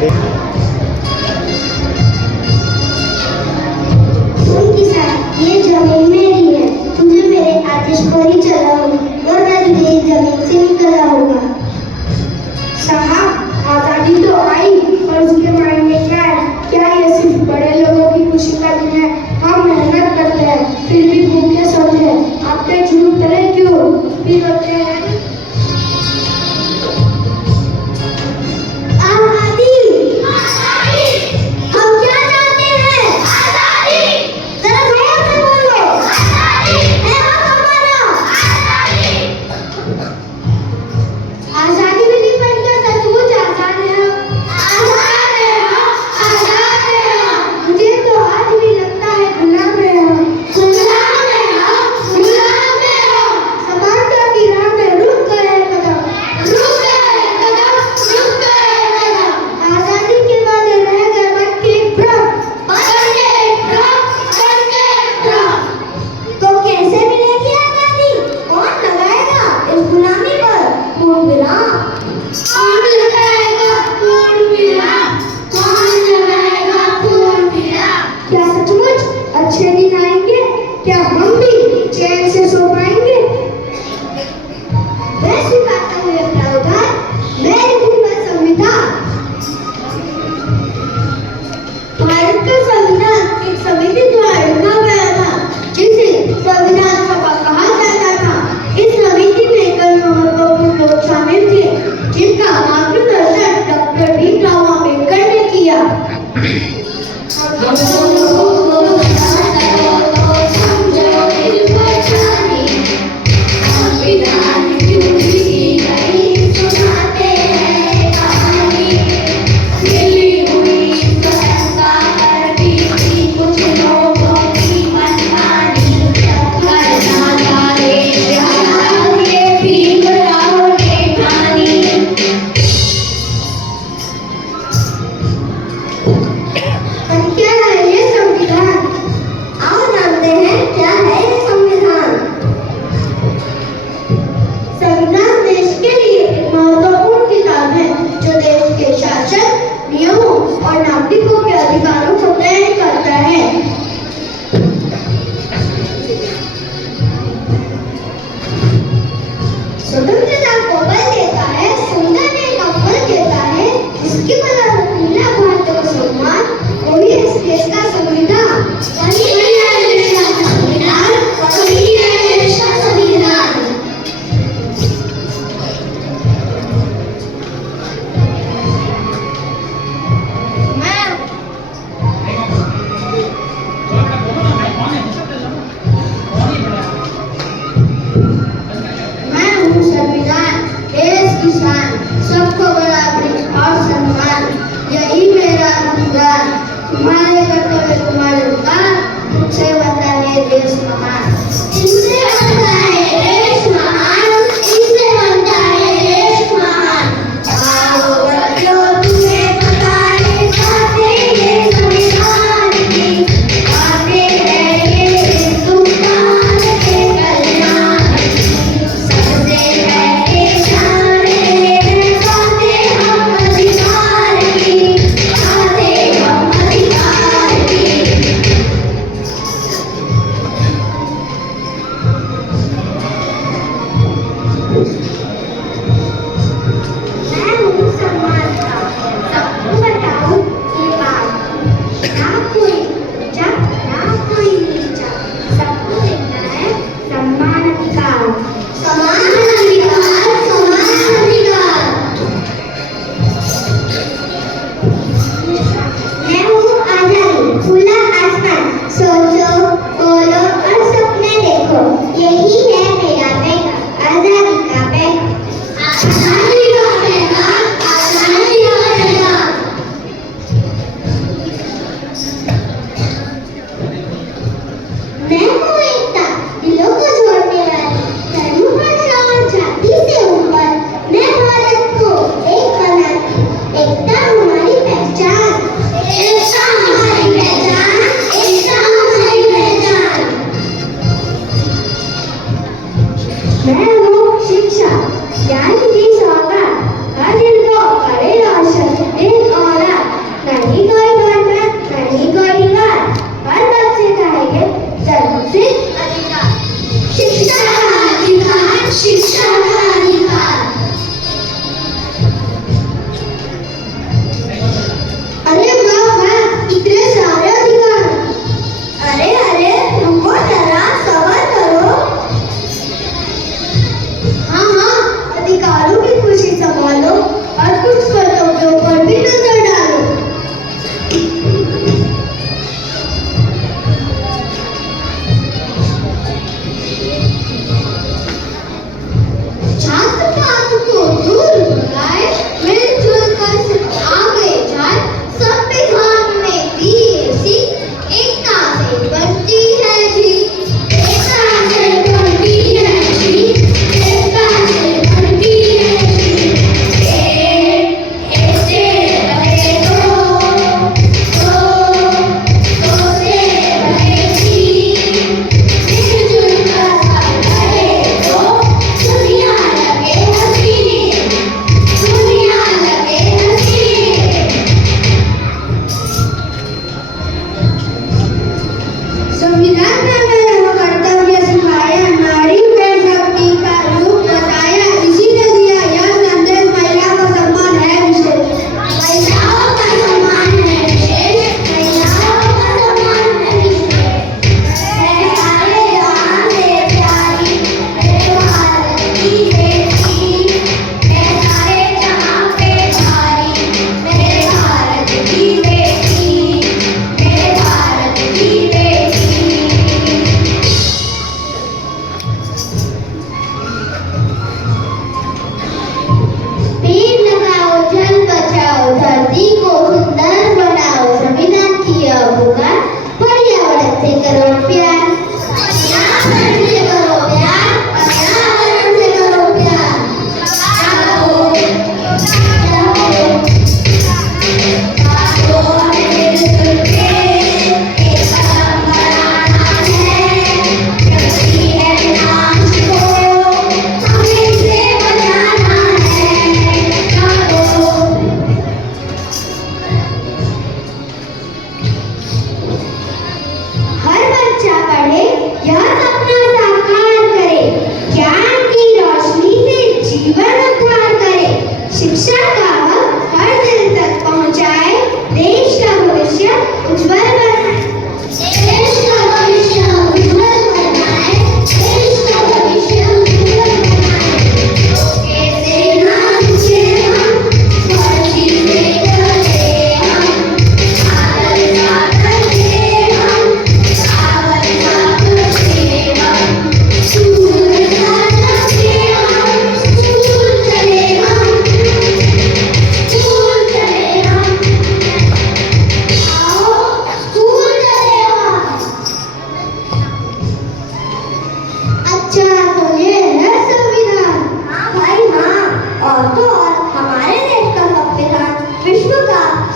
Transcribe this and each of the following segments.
ये जमीन मेरी है, तुझे मेरे आदेश पर ही चला हूँ और मैं तुझे इस जमीन से निकल आऊंगा। साहब, आजादी तो आई पर उसके मायने क्या है? क्या ये सिर्फ बड़े लोगों की खुशी का दिन है? हम मेहनत करते हैं फिर भी भूखे सोते हैं। आपके जुनून तले क्यों फिर होते हैं? अच्छे दिन आएंगे, क्या हम भी चैन से सो पाएंगे? मैं स्वीकारता हूँ ये प्रावधान, मैं लिखूंगा संविधान। भारत का संविधान एक समिति द्वारा लिखा गया था, जिसे संविधान सभा कहा जाता था। इस समिति में कई महत्वपूर्ण लोग शामिल थे, जिनका मार्गदर्शन डॉक्टर भीमराव अम्बेडकर ने किया। स्वतंत्रता को बल देता है, सौंदर्य का फल देता है, इसकी बदौलत मिला भारत को सम्मान, वही इस देश का संविधान। वही है देश का संविधान, वही है देश का संविधान।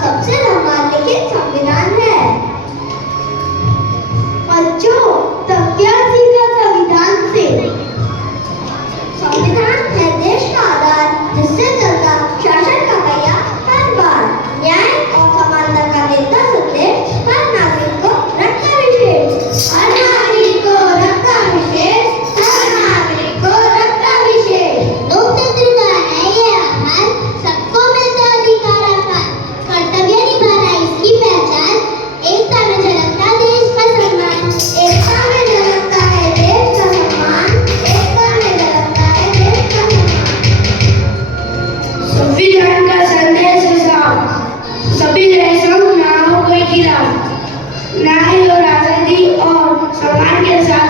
सबसे लंबा लिखित संविधान है। बच्चों, तब क्या सीखा संविधान से? संविधान है देश का आधार, जिससे चलता शासन का पहिया हर बार न्याय और समानता का देता संदेश हर नागरिक को रखता विशेष, हर नागरिक को रखता विशेष, हर नागरिक को रखता विशेष। लोकतंत्र का है ये आधार, सबको मिलता अधिकार आकार, कर्तव्य निभाना इसकी पहचान, एकता में झलकता देश का सम्मान, एकता में झलकता है देश का सम्मान, एकता में झलकता है देश का सम्मान। संविधान का संदेश है साफ, सभी रहे संग, ना हो कोई खिलाफ, न्याय और आजादी और सम्मान के साथ